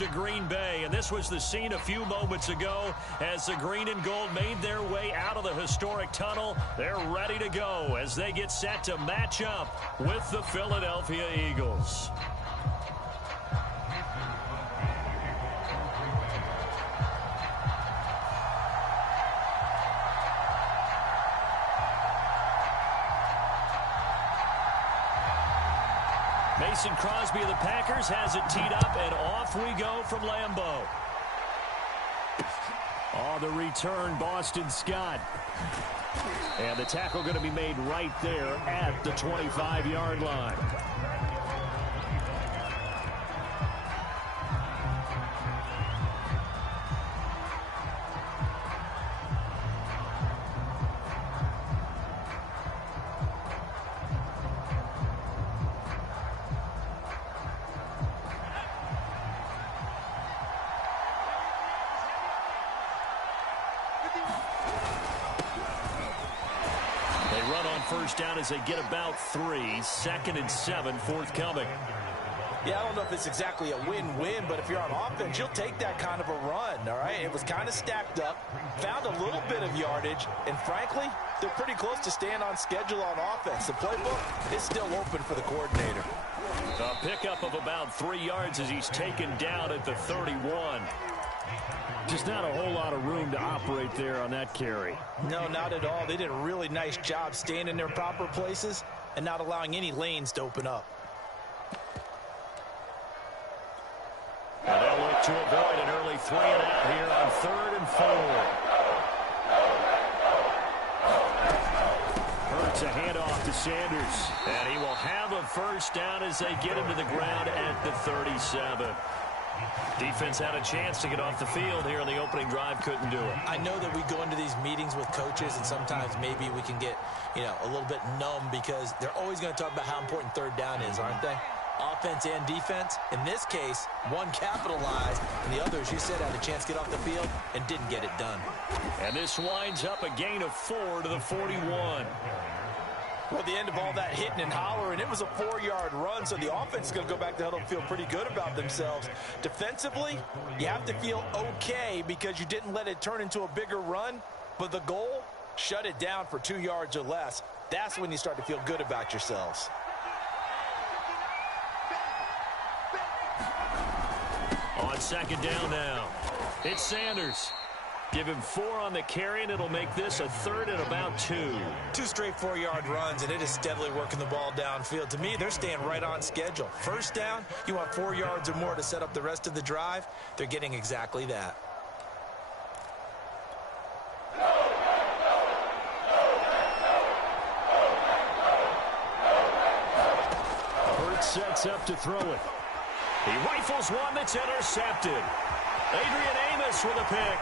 to Green Bay, and this was the scene a few moments ago as the green and gold made their way out of the historic tunnel. They're ready to go as they get set to match up with the Philadelphia Eagles. Mason Crosby of the Packers has it teed up, and off we go from Lambeau. Oh, the return, Boston Scott. And the tackle going to be made right there at the 25-yard line. First down as they get about 3. 2nd and 7 forthcoming. Yeah, I don't know if it's exactly a win-win, but if you're on offense, you'll take that kind of a run, all right? It was kind of stacked up, found a little bit of yardage, and frankly, they're pretty close to staying on schedule on offense. The playbook is still open for the coordinator. A pickup of about 3 yards as he's taken down at the 31. Just not a whole lot of room to operate there on that carry. No, not at all. They did a really nice job staying in their proper places and not allowing any lanes to open up. And they'll look to avoid an early 3-and-out here on 3rd and 4. Hurts a handoff to Sanders. And he will have a first down as they get him to the ground at the 37. Defense had a chance to get off the field here on the opening drive, couldn't do it. I know that we go into these meetings with coaches, and sometimes maybe we can get, a little bit numb because they're always going to talk about how important 3rd down is, aren't they? Offense and defense. In this case, one capitalized, and the other, as you said, had a chance to get off the field and didn't get it done. And this winds up a gain of 4 to the 41. Well, the end of all that hitting and hollering, it was a 4-yard run, so the offense is going to go back to huddle and feel pretty good about themselves. Defensively, you have to feel okay because you didn't let it turn into a bigger run, but the goal, shut it down for 2 yards or less. That's when you start to feel good about yourselves. On 2nd down now, it's Sanders. Give him 4 on the carry, and it'll make this a 3rd and about 2. 2 straight 4-yard runs, and it is steadily working the ball downfield. To me, they're staying right on schedule. First down, you want 4 yards or more to set up the rest of the drive. They're getting exactly that. Hurts sets up to throw it. He rifles one that's intercepted. Adrian Amos with a pick.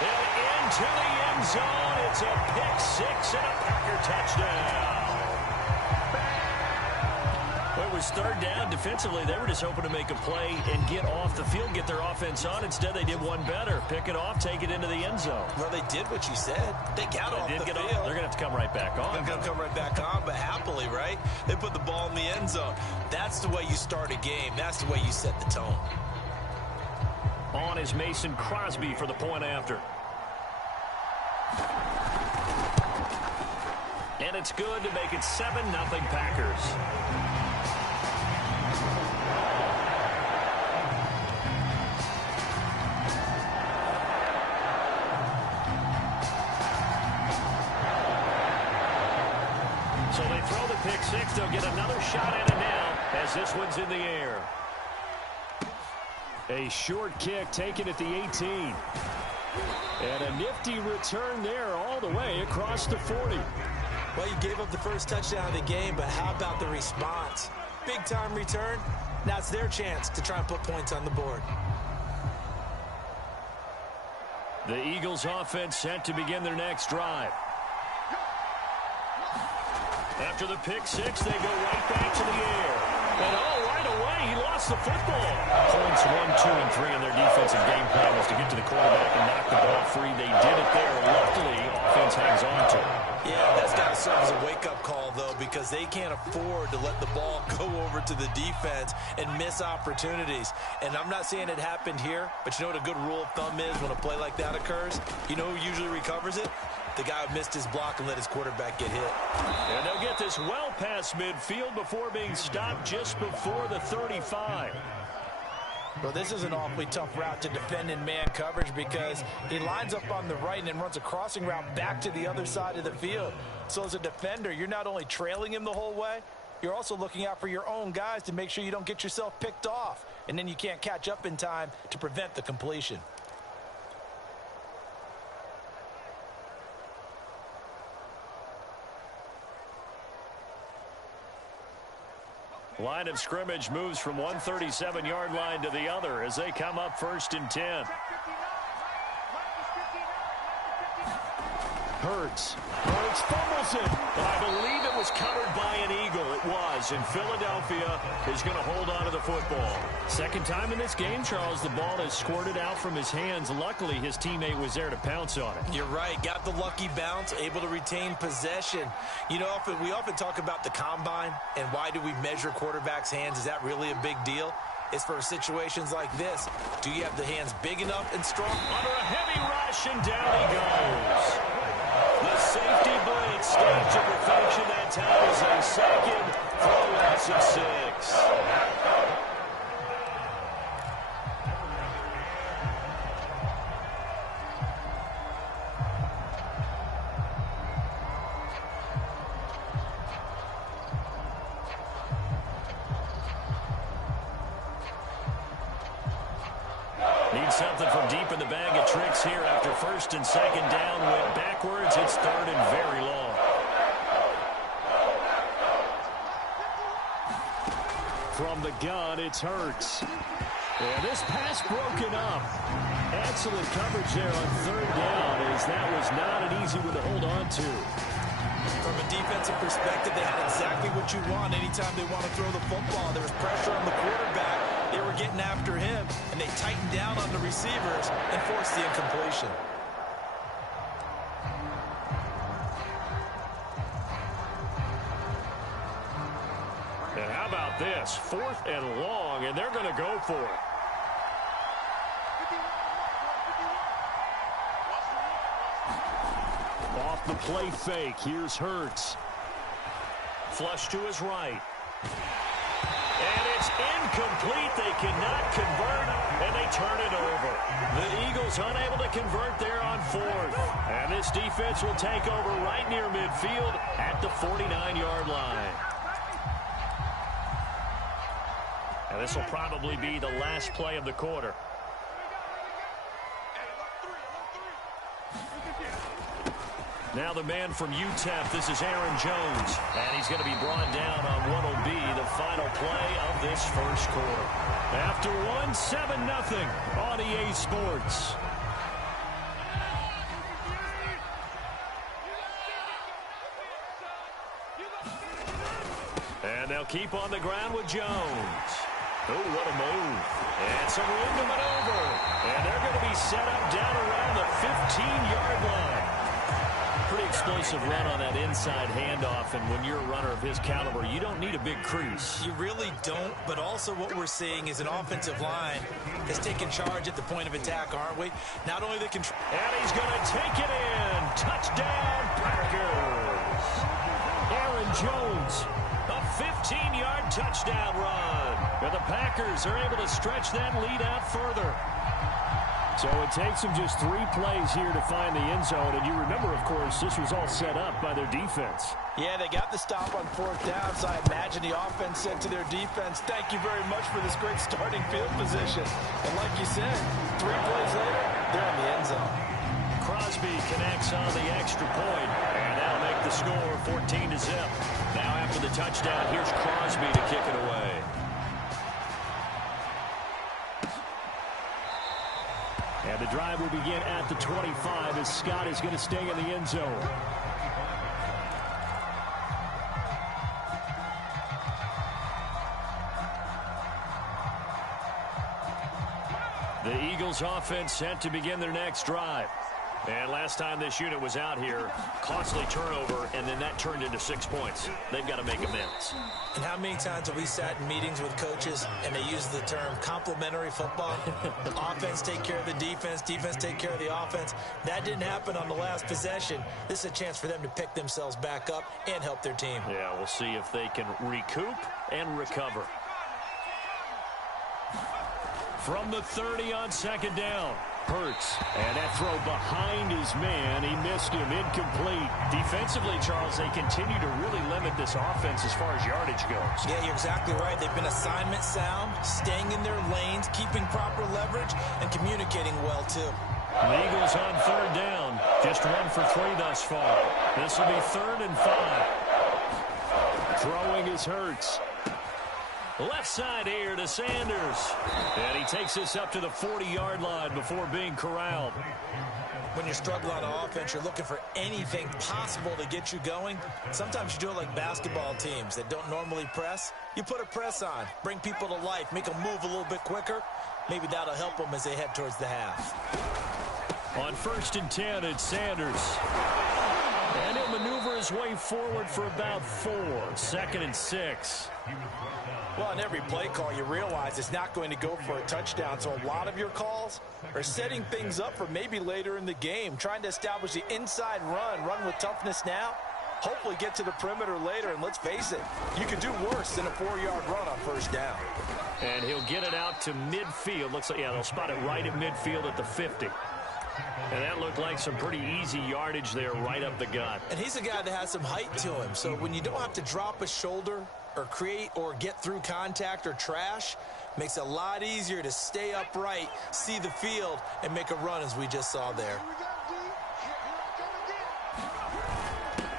Into the end zone. It's a pick-6 and a Packer touchdown. Well, it was 3rd down. Defensively, they were just hoping to make a play and get off the field, get their offense on. Instead, they did one better. Pick it off, take it into the end zone. Well, they did what you said. They got off the field. They're going to have to come right back on. They're going to come right back on, but happily, right? They put the ball in the end zone. That's the way you start a game. That's the way you set the tone. On is Mason Crosby for the point after. And it's good to make it 7-0 Packers. So they throw the pick-6. They'll get another shot at it now as this one's in the air. A short kick taken at the 18. And a nifty return there all the way across the 40. Well, you gave up the first touchdown of the game, but how about the response? Big-time return. Now it's their chance to try and put points on the board. The Eagles offense set to begin their next drive. After the pick-6, they go right back to the air. And right away, he lost the football. Points 1, 2, and 3 in their defensive game plan was to get to the quarterback and knock the ball free. They did it there. Luckily, offense hangs on to it. Yeah, that's got to serve as a wake-up call well, though, because they can't afford to let the ball go over to the defense and miss opportunities. And I'm not saying it happened here, but you know what a good rule of thumb is when a play like that occurs? You know who usually recovers it? The guy who missed his block and let his quarterback get hit. And they'll get this well past midfield before being stopped just before the 35. Well, this is an awfully tough route to defend in man coverage because he lines up on the right and then runs a crossing route back to the other side of the field. So as a defender, you're not only trailing him the whole way, you're also looking out for your own guys to make sure you don't get yourself picked off. And then you can't catch up in time to prevent the completion. Line of scrimmage moves from one 37-yard line to the other as they come up 1st and 10. Hurts fumbles it. I believe it was covered by an Eagle. It was, and Philadelphia is going to hold on to the football. Second time in this game, Charles, the ball has squirted out from his hands. Luckily, his teammate was there to pounce on it. You're right. Got the lucky bounce, able to retain possession. You know, we often talk about the combine and why do we measure quarterbacks' hands. Is that really a big deal? It's for situations like this. Do you have the hands big enough and strong? Under a heavy rush, and down he goes. The safety blitz staged to perfection that time is a second for a loss of 6. Need something from deep in the bag of tricks here after 1st and 2nd down went backwards. It's 3rd and very long. From the gun, it's Hurts. And this pass broken up. Excellent coverage there on 3rd down, as that was not an easy one to hold on to. From a defensive perspective, they had exactly what you want anytime they want to throw the football. There was pressure on the quarterback. They were getting after him, and they tightened down on the receivers and forced the incompletion. And how about this? 4th and long, and they're going to go for it. Off the play fake, here's Hurts. Flush to his right. And it's incomplete. They cannot convert, and they turn it over. The Eagles unable to convert there on 4th. And this defense will take over right near midfield at the 49-yard line. And this will probably be the last play of the quarter. Now the man from UTEP, this is Aaron Jones. And he's going to be brought down on what will be the final play of this first quarter. After one, 7-0 on EA Sports. And they'll keep on the ground with Jones. Oh, what a move. And some room to maneuver. And they're going to be set up down around the 15-yard line. Pretty explosive run on that inside handoff, and when you're a runner of his caliber, you don't need a big crease. You really don't, but also what we're seeing is an offensive line that's taking charge at the point of attack, aren't we? Not only the control. And he's going to take it in. Touchdown, Packers. Aaron Jones, a 15-yard touchdown run. And the Packers are able to stretch that lead out further. So it takes them just 3 plays here to find the end zone. And you remember, of course, this was all set up by their defense. Yeah, they got the stop on 4th down, so I imagine the offense said to their defense, thank you very much for this great starting field position. And like you said, 3 plays later, they're in the end zone. Crosby connects on the extra point, and that'll make the score 14-0. Now after the touchdown, here's Crosby to kick it away. And the drive will begin at the 25 as Scott is going to stay in the end zone. The Eagles offense set to begin their next drive. And last time this unit was out here, costly turnover, and then that turned into 6 points. They've got to make amends. And how many times have we sat in meetings with coaches and they use the term complementary football? Offense take care of the defense, defense take care of the offense. That didn't happen on the last possession. This is a chance for them to pick themselves back up and help their team. Yeah, we'll see if they can recoup and recover. From the 30 on second down. Hurts, and that throw behind his man. He missed him, incomplete. Defensively, Charles, they continue to really limit this offense as far as yardage goes. Yeah, you're exactly right. They've been assignment sound, staying in their lanes, keeping proper leverage, and communicating well, too. The Eagles on third down. Just 1 for 3 thus far. This will be 3rd and 5. Throwing is Hurts. Left side here to Sanders. And he takes this up to the 40-yard line before being corralled. When you're struggling on offense, you're looking for anything possible to get you going. Sometimes you do it like basketball teams that don't normally press. You put a press on, bring people to life, make them move a little bit quicker. Maybe that'll help them as they head towards the half. On 1st and 10, it's Sanders. And he'll maneuver his way forward for about 4. 2nd and 6. Well, on every play call, you realize it's not going to go for a touchdown. So a lot of your calls are setting things up for maybe later in the game, trying to establish the inside run with toughness now, hopefully get to the perimeter later. And let's face it, you could do worse than a 4-yard run on 1st down. And he'll get it out to midfield. Looks like, yeah, they'll spot it right at midfield at the 50. And that looked like some pretty easy yardage there right up the gut. And he's a guy that has some height to him. So when you don't have to drop a shoulder or create or get through contact or trash, makes it a lot easier to stay upright, see the field, and make a run as we just saw there.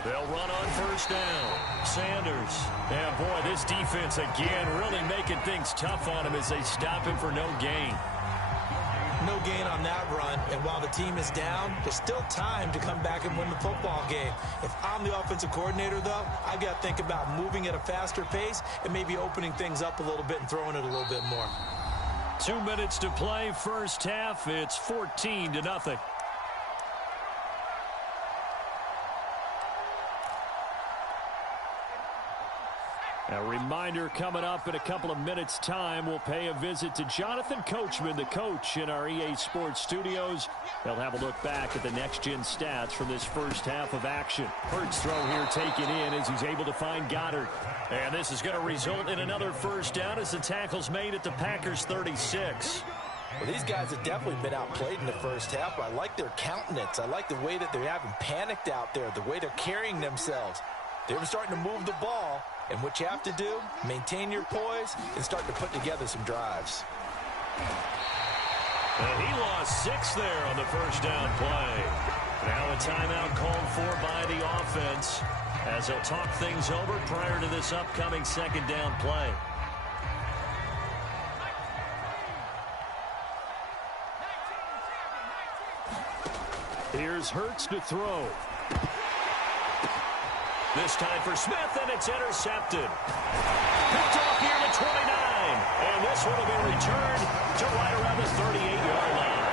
They'll run on 1st down. Sanders. And boy, this defense again really making things tough on him as they stop him for no gain. No gain on that run, and while the team is down, there's still time to come back and win the football game. If I'm the offensive coordinator, though, I've got to think about moving at a faster pace and maybe opening things up a little bit and throwing it a little bit more. 2 minutes to play, 1st half. It's 14-0. A reminder coming up in a couple of minutes' time. We'll pay a visit to Jonathan Coachman, the coach in our EA Sports studios. They'll have a look back at the next-gen stats from this 1st half of action. Hurts throw here taken in as he's able to find Goddard. And this is going to result in another 1st down as the tackle's made at the Packers' 36. Well, these guys have definitely been outplayed in the 1st half. I like their countenance. I like the way that they haven't panicked out there, the way they're carrying themselves. They're starting to move the ball. And what you have to do, maintain your poise and start to put together some drives. And he lost 6 there on the 1st down play. Now a timeout called for by the offense as they'll talk things over prior to this upcoming 2nd down play. Here's Hurts to throw. This time for Smith, and it's intercepted. Picked off here to 29. And this one will be returned to right around the 38-yard line.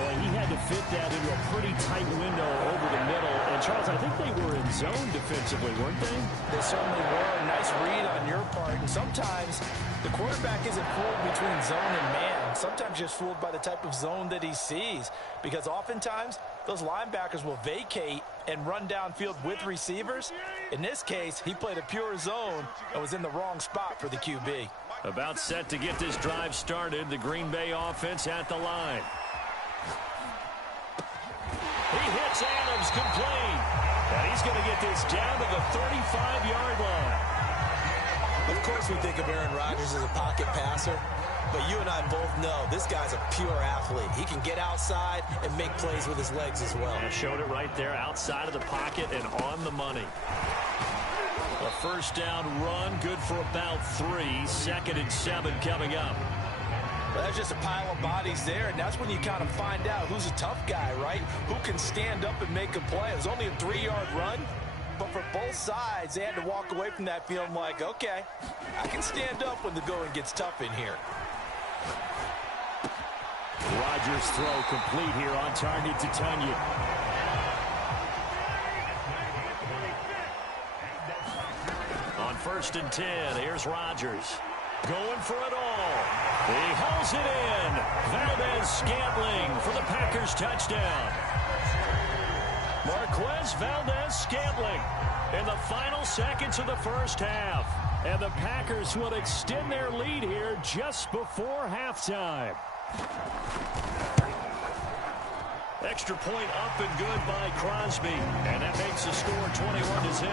Well, he had to fit that into a pretty tight window over the middle. And, Charles, I think they were in zone defensively, weren't they? They certainly were. Nice read on your part. And sometimes the quarterback isn't fooled between zone and man. Sometimes just fooled by the type of zone that he sees. Because oftentimes those linebackers will vacate and run downfield with receivers. In this case, he played a pure zone and was in the wrong spot for the QB. About set to get this drive started. The Green Bay offense at the line. He hits Adams complete. And he's going to get this down to the 35-yard line. Of course we think of Aaron Rodgers as a pocket passer. But you and I both know this guy's a pure athlete. He can get outside and make plays with his legs as well. And showed it right there outside of the pocket and on the money. A 1st down run, good for about 3. 2nd and 7 coming up. Well, that's just a pile of bodies there, and that's when you kind of find out who's a tough guy, right? Who can stand up and make a play. It was only a 3-yard run, but for both sides, they had to walk away from that feeling like, okay, I can stand up when the going gets tough in here. Rodgers' throw complete here on target to Tunyon. On 1st and 10, here's Rodgers. Going for it all. He hauls it in. Valdez-Scantling for the Packers touchdown. Marquez Valdez-Scantling in the final seconds of the first half. And the Packers will extend their lead here just before halftime. Extra point up and good by Crosby. And that makes the score 21-10.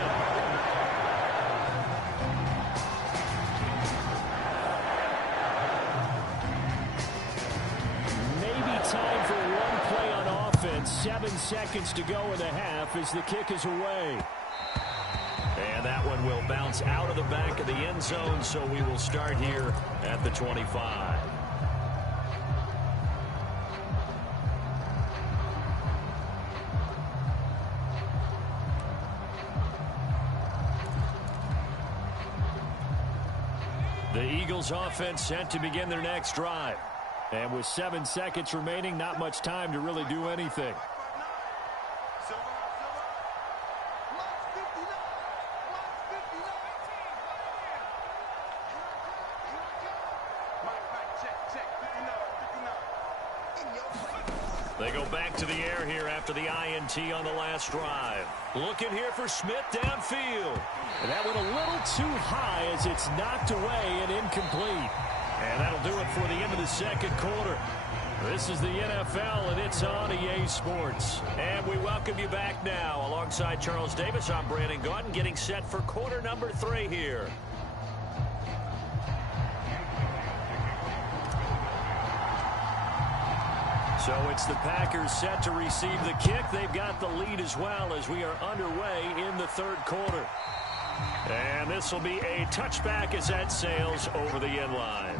Time for one play on offense. 7 seconds to go in the half as the kick is away. And that one will bounce out of the back of the end zone, so we will start here at the 25. The Eagles offense set to begin their next drive. And with 7 seconds remaining, not much time to really do anything. They go back to the air here after the INT on the last drive. Looking here for Smith downfield. And that went a little too high as it's knocked away and incomplete. And that'll do it for the end of the second quarter. This is the NFL, and it's on EA Sports. And we welcome you back now. Alongside Charles Davis, I'm Brandon Gaudin, getting set for quarter number 3 here. So it's the Packers set to receive the kick. They've got the lead as well as we are underway in the third quarter. And this will be a touchback as that sails over the end line.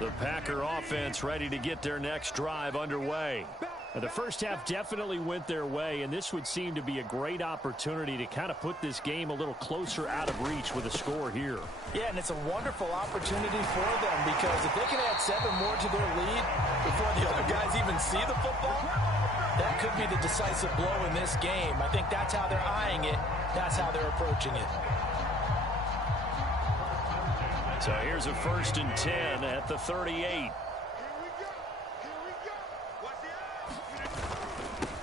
The Packer offense ready to get their next drive underway. The first half definitely went their way, and this would seem to be a great opportunity to kind of put this game a little closer out of reach with a score here. Yeah, and it's a wonderful opportunity for them because if they can add 7 more to their lead before the other guys even see the football, that could be the decisive blow in this game. I think that's how they're eyeing it. That's how they're approaching it. So here's a 1st and 10 at the 38.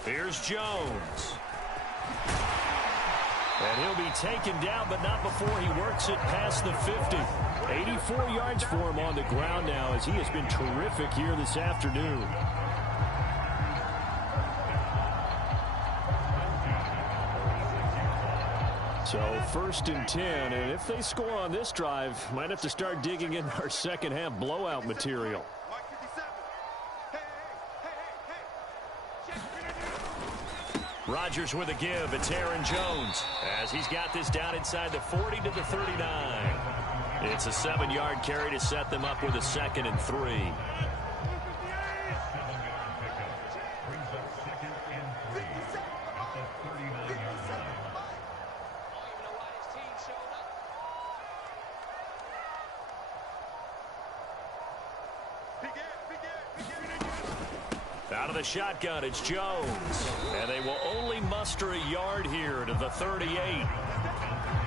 Here's Jones. And he'll be taken down, but not before he works it past the 50. 84 yards for him on the ground now as he has been terrific here this afternoon. So 1st and 10, and if they score on this drive, might have to start digging in our second half blowout material. Rodgers with a give. It's Aaron Jones as he's got this down inside the 40 to the 39. It's a 7-yard carry to set them up with a 2nd and 3. Out of the shotgun, it's Jones. And they will only muster a yard here to the 38.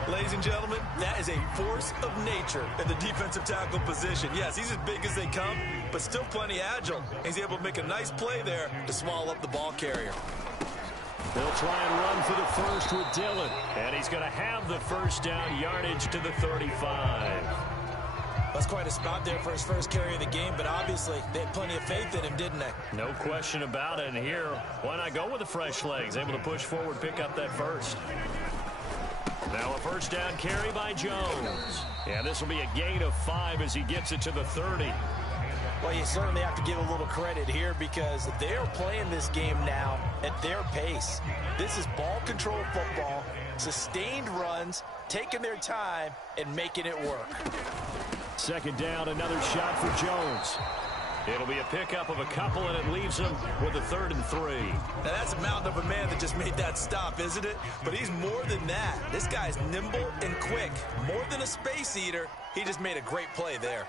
Ladies and gentlemen, that is a force of nature in the defensive tackle position. Yes, he's as big as they come, but still plenty agile. He's able to make a nice play there to swallow up the ball carrier. They'll try and run for the first with Dillon. And he's going to have the first down, yardage to the 35. That's quite a spot there for his first carry of the game, but obviously they had plenty of faith in him, didn't they? No question about it. And here, why not go with the fresh legs? Able to push forward, pick up that first. Now a first down carry by Jones. Yeah, this will be a gain of 5 as he gets it to the 30. Well, you certainly have to give a little credit here because they're playing this game now at their pace. This is ball control football, sustained runs, taking their time, and making it work. 2nd down, another shot for Jones. It'll be a pickup of a couple, and it leaves them with a 3rd and 3. Now, that's a mountain of a man that just made that stop, isn't it? But he's more than that. This guy's nimble and quick. More than a space eater, he just made a great play there.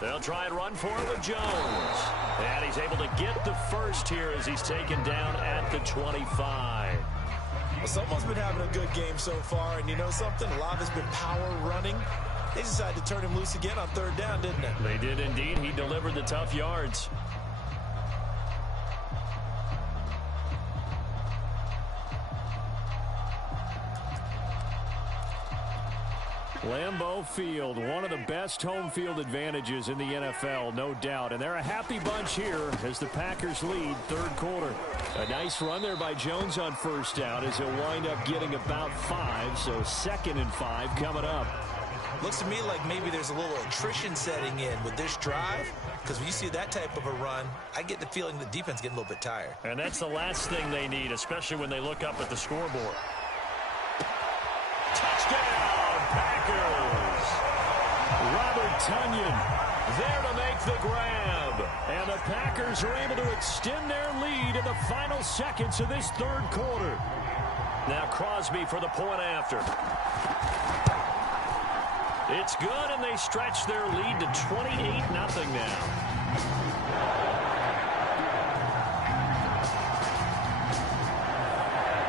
They'll try and run for it with Jones. And he's able to get the first here as he's taken down at the 25. Well, someone's been having a good game so far, and you know something? A lot of it's been power running. They decided to turn him loose again on 3rd down, didn't they? They did indeed. He delivered the tough yards. Lambeau Field, one of the best home field advantages in the NFL, no doubt. And they're a happy bunch here as the Packers lead 3rd quarter. A nice run there by Jones on 1st down as he'll wind up getting about 5, so 2nd and 5 coming up. Looks to me like maybe there's a little attrition setting in with this drive, because when you see that type of a run, I get the feeling the defense getting a little bit tired. And that's the last thing they need, especially when they look up at the scoreboard. Touchdown! Packers. Robert Tonyan there to make the grab. And the Packers are able to extend their lead in the final seconds of this 3rd quarter. Now Crosby for the point after. It's good, and they stretch their lead to 28-0 now.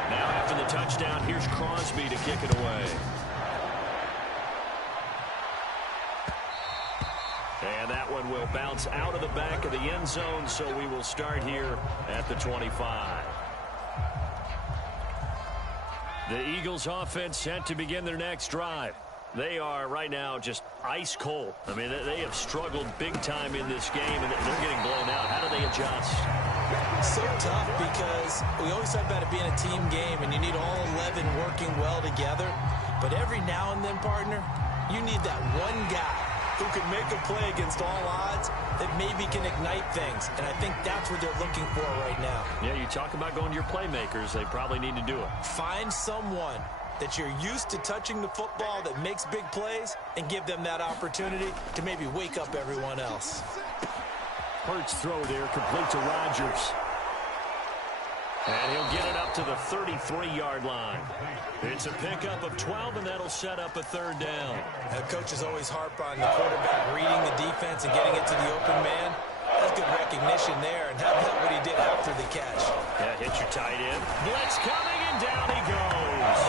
Now after the touchdown, here's Crosby to kick it away. And that one will bounce out of the back of the end zone, so we will start here at the 25. The Eagles offense set to begin their next drive. They are right now just ice cold. I mean, they have struggled big time in this game, and they're getting blown out. How do they adjust? So tough, because we always talk about it being a team game, and you need all 11 working well together. But every now and then, partner, you need that one guy who can make a play against all odds that maybe can ignite things. And I think that's what they're looking for right now. Yeah, you talk about going to your playmakers. They probably need to do it. Find someone that you're used to touching the football that makes big plays and give them that opportunity to maybe wake up everyone else. Hurts throw there, complete to Rodgers. And he'll get it up to the 33-yard line. It's a pickup of 12, and that'll set up a 3rd down. The coaches always harp on the quarterback reading the defense and getting it to the open man. That's good recognition there, and how about what he did after the catch? Yeah, hit your tight end. Blitz coming, and down he goes.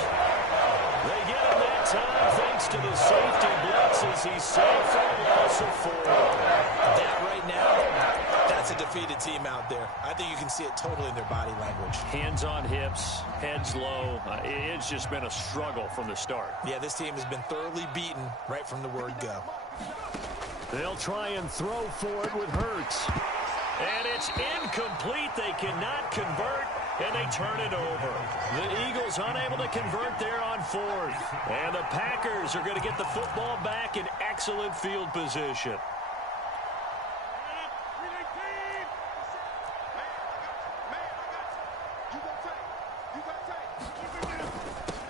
They get him that time thanks to the safety blitz as he's safe for a loss of 4. That right now, that's a defeated team out there. I think you can see it totally in their body language. Hands on hips, heads low. It's just been a struggle from the start. Yeah, this team has been thoroughly beaten right from the word go. They'll try and throw for it with Hurts. And it's incomplete. They cannot convert, and they turn it over. The Eagles unable to convert there on 4th. And the Packers are going to get the football back in excellent field position.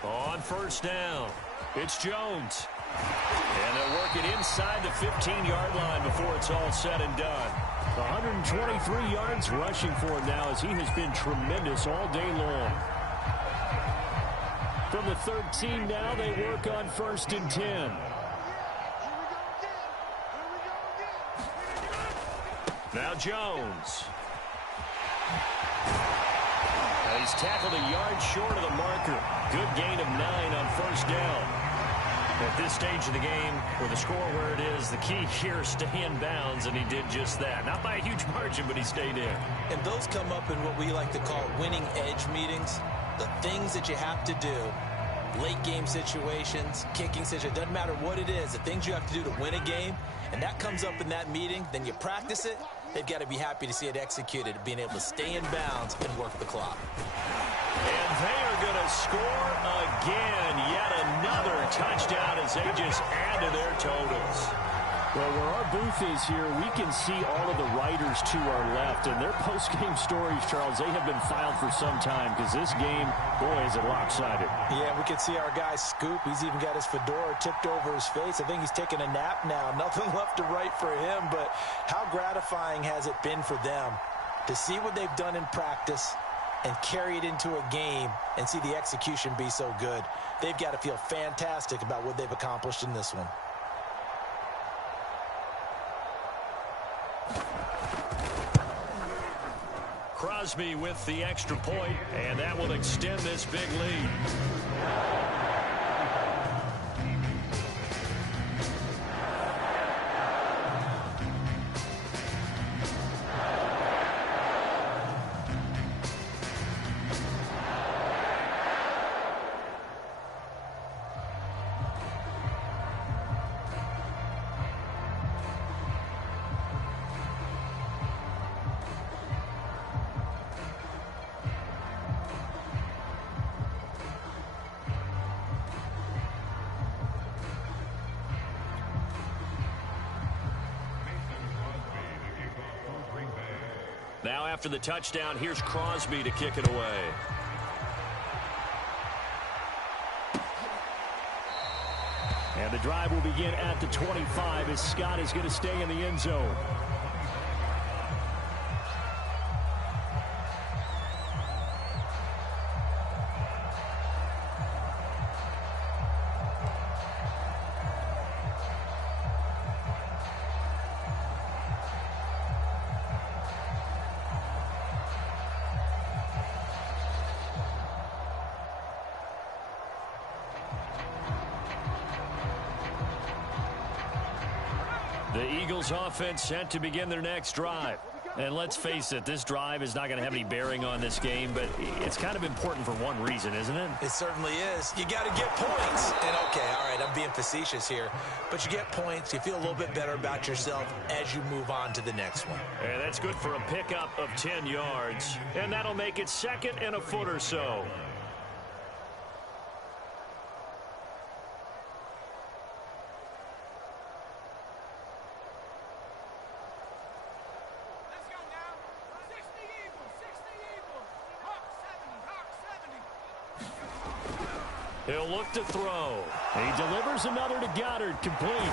On 1st down, it's Jones. And they'll work it inside the 15-yard line before it's all said and done. 123 yards rushing for him now as he has been tremendous all day long. From the 13 now, they work on 1st and 10. Now Jones. Now he's tackled a yard short of the marker. Good gain of 9 on 1st down. At this stage of the game, with the score where it is, the key here is stay in bounds, and he did just that. Not by a huge margin, but he stayed in. And those come up in what we like to call winning edge meetings. The things that you have to do, late game situations, kicking situations, doesn't matter what it is, the things you have to do to win a game, and that comes up in that meeting, then you practice it, they've got to be happy to see it executed, being able to stay in bounds and work the clock. And they are going to score again. Yet another touchdown as they just add to their totals. Well, where our booth is here, we can see all of the writers to our left. And their post-game stories, Charles, they have been filed for some time because this game, boy, is it lopsided. Yeah, we can see our guy Scoop. He's even got his fedora tipped over his face. I think he's taking a nap now. Nothing left to write for him. But how gratifying has it been for them to see what they've done in practice and carry it into a game and see the execution be so good? They've got to feel fantastic about what they've accomplished in this one. Crosby with the extra point, and that will extend this big lead. Now after the touchdown, here's Crosby to kick it away. And the drive will begin at the 25 as Scott is going to stay in the end zone. The Eagles offense set to begin their next drive. And let's face it, this drive is not going to have any bearing on this game, but it's kind of important for one reason, isn't it? It certainly is. You got to get points. And okay, all right, I'm being facetious here, but you get points, you feel a little bit better about yourself as you move on to the next one. And that's good for a pickup of 10 yards. And that'll make it second and a foot or so. He'll look to throw. He delivers another to Goddard, complete.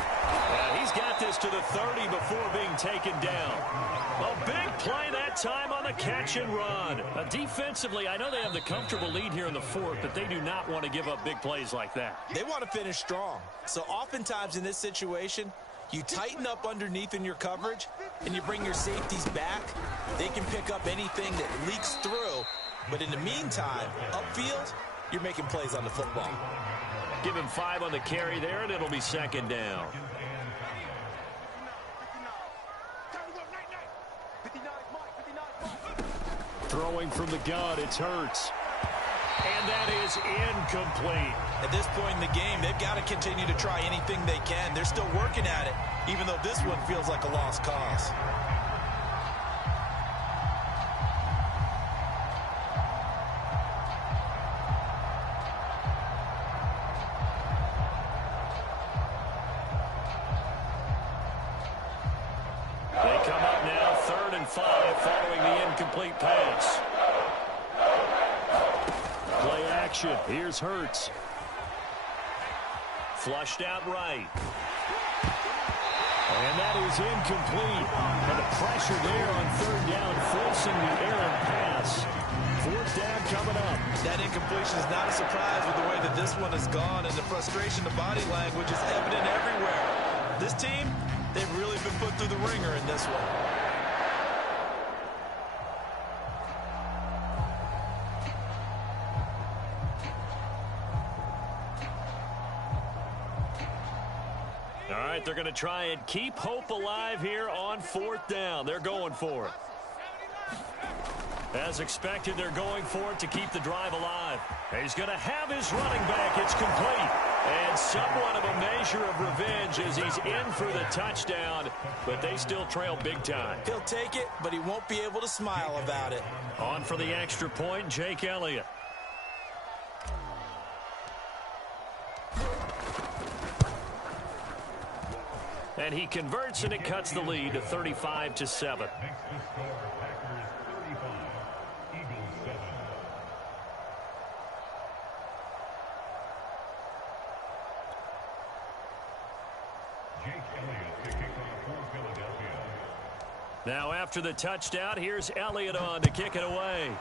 He's got this to the 30 before being taken down. A big play that time on the catch and run. Defensively, I know they have the comfortable lead here in the fourth, but they do not want to give up big plays like that. They want to finish strong. So oftentimes in this situation, you tighten up underneath in your coverage, and you bring your safeties back. They can pick up anything that leaks through. But in the meantime, upfield, you're making plays on the football. Give him 5 on the carry there, and it'll be second down. Throwing from the gun, it's Hurts. And that is incomplete. At this point in the game, they've got to continue to try anything they can. They're still working at it, even though this one feels like a lost cause. They come up now, 3rd and 5, following the incomplete pass. Play action. Here's Hurts. Flushed out right. And that is incomplete. And the pressure there on 3rd down, forcing the errant pass. 4th down coming up. That incompletion is not a surprise with the way that this one has gone, and the frustration, the body language is evident everywhere. This team, they've really been put through the ringer in this one. All right, they're going to try and keep hope alive here on 4th down. They're going for it. As expected, they're going for it to keep the drive alive. He's going to have his running back. It's complete. And somewhat of a measure of revenge as he's in for the touchdown, but they still trail big time. He'll take it, but he won't be able to smile about it. On for the extra point, Jake Elliott. And he converts, and it cuts the lead to 35-7. Now after the touchdown, here's Elliott on to kick it away.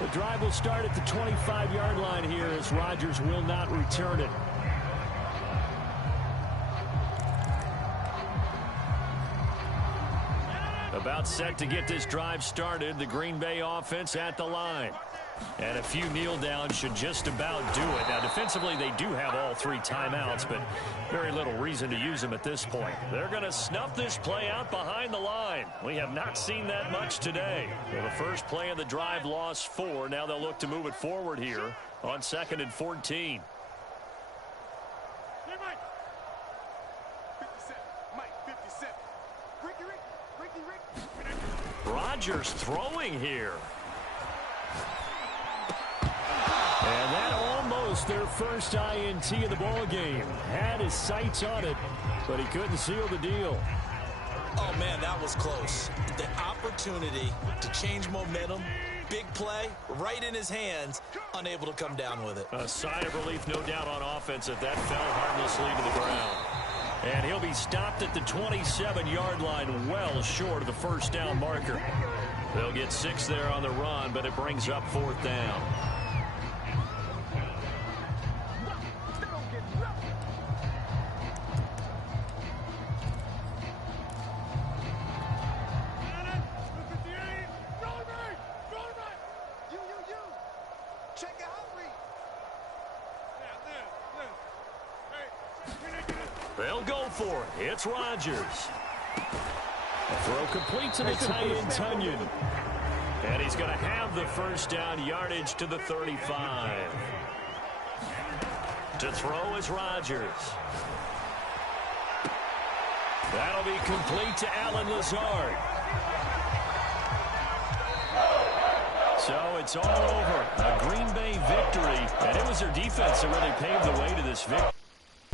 The drive will start at the 25-yard line here as Rodgers will not return it. About set to get this drive started, the Green Bay offense at the line. And a few kneel downs should just about do it. Now, defensively, they do have all 3 timeouts, but very little reason to use them at this point. They're going to snuff this play out behind the line. We have not seen that much today. Well, the first play of the drive lost 4. Now they'll look to move it forward here on 2nd and 14. Rodgers throwing here. And that almost their first INT of the ball game. Had his sights on it, but he couldn't seal the deal. Oh, man, that was close. The opportunity to change momentum, big play, right in his hands, unable to come down with it. A sigh of relief, no doubt, on offense that fell harmlessly to the ground. And he'll be stopped at the 27-yard line, well short of the first down marker. They'll get 6 there on the run, but it brings up 4th down. They'll go for it. It's Rodgers. A throw complete to the tight end, Tunyon. And he's going to have the first down, yardage to the 35. To throw is Rodgers. That'll be complete to Allen Lazard. So it's all over. A Green Bay victory. And it was their defense that really paved the way to this victory.